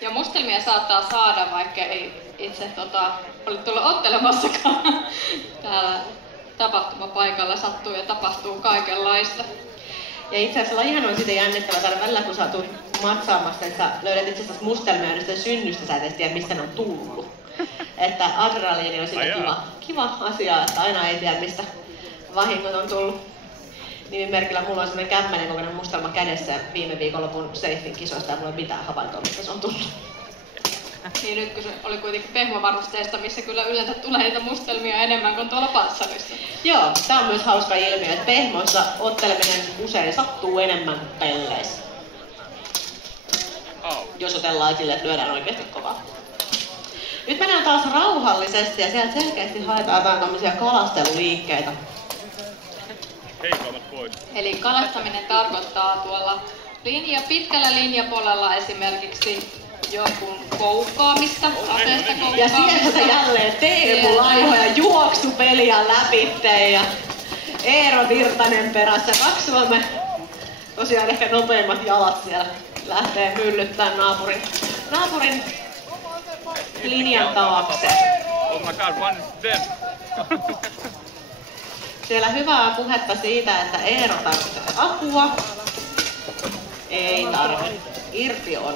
Ja mustelmia saattaa saada, vaikka ei itse ole tuolla ottelemassakaan. Täällä tapahtumapaikalla sattuu ja tapahtuu kaikenlaista. Ja itse asiassa lajihan on sitten jännittävä täällä välillä, kun sä tulet matsaamassa, että sä löydät itse asiassa mustelmia ja synnystä, sä et edes tiedä, mistä ne on tullut. Että adrenaliini on sille kiva asia, että aina ei tiedä, mistä vahingot on tullut. Nimimerkillä mulla on sellainen kämmäinen kokoinen mustelma kädessä viime viikonlopun Seifin kisoista ja mulla ei mitään havaintoa, mistä se on tullut. Niin nyt kun se oli kuitenkin pehmovarusteista, missä kyllä yleensä tulee niitä mustelmia enemmän kuin tuolla panssarissa. Joo, tää on myös hauska ilmiö, että pehmoissa otteleminen usein sattuu enemmän pelleissä. Jos otellaan sille, että lyödään oikeasti kovaa. Nyt mennään taas rauhallisesti ja sieltä selkeästi haetaan jotain tommosia kalasteluliikkeitä. Heikommat pois. Eli kalastaminen tarkoittaa tuolla pitkällä linjapuolella esimerkiksi jonkun koukkaamista, aseesta koukkaamista. Ja sieltä jälleen Teemu Laiho ja juoksupeliä läpitteen ja Eero Virtanen perässä. Kaksi Suomen tosiaan ehkä nopeimmat jalat siellä lähtee myllyttämään naapurin linjan taakse. Oh my god, one is dead. Siellä hyvää puhetta siitä, että Eero tarvitsee apua. Ei tarvitse. Irti on.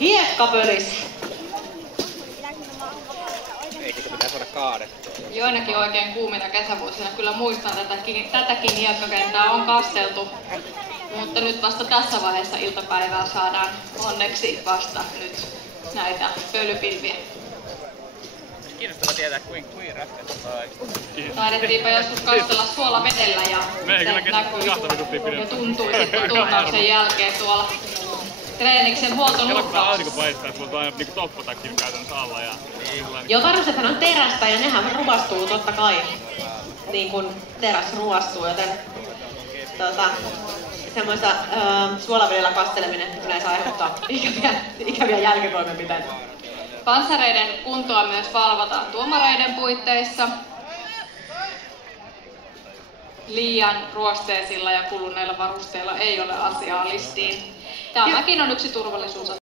Hiekkapölis. Eikö se pitäisi voida kaadettua? Joinakin oikein kuumina kesävuosina kyllä muistan tätäkin hiekkakenttää on kasteltu. Mutta nyt vasta tässä vaiheessa iltapäivää saadaan onneksi vasta nyt näitä pölypilviä. Kiinnostavaa tietää, kuinka raskasta Taidettiinpä joskus kastella suolavedellä ja se näkyy ja tuntuu sitten turnauksen jälkeen tuolla treeniksen huoltonurkassa. Aurinko paistaa, että mulla on aina toppotakkin käytännössä alla. Joo, varustethan on terästä ja nehän ruvastuu totta kai. Niin kuin teräs ruvastuu, joten semmoista suolavedellä kasteleminen yleensä aiheuttaa ikäviä jälkitoimenpiteitä. Panssareiden kuntoa myös valvotaan tuomareiden puitteissa. Liian ruosteisilla ja kuluneilla varusteilla ei ole asiaa listiin. Tämäkin on yksi turvallisuusasia.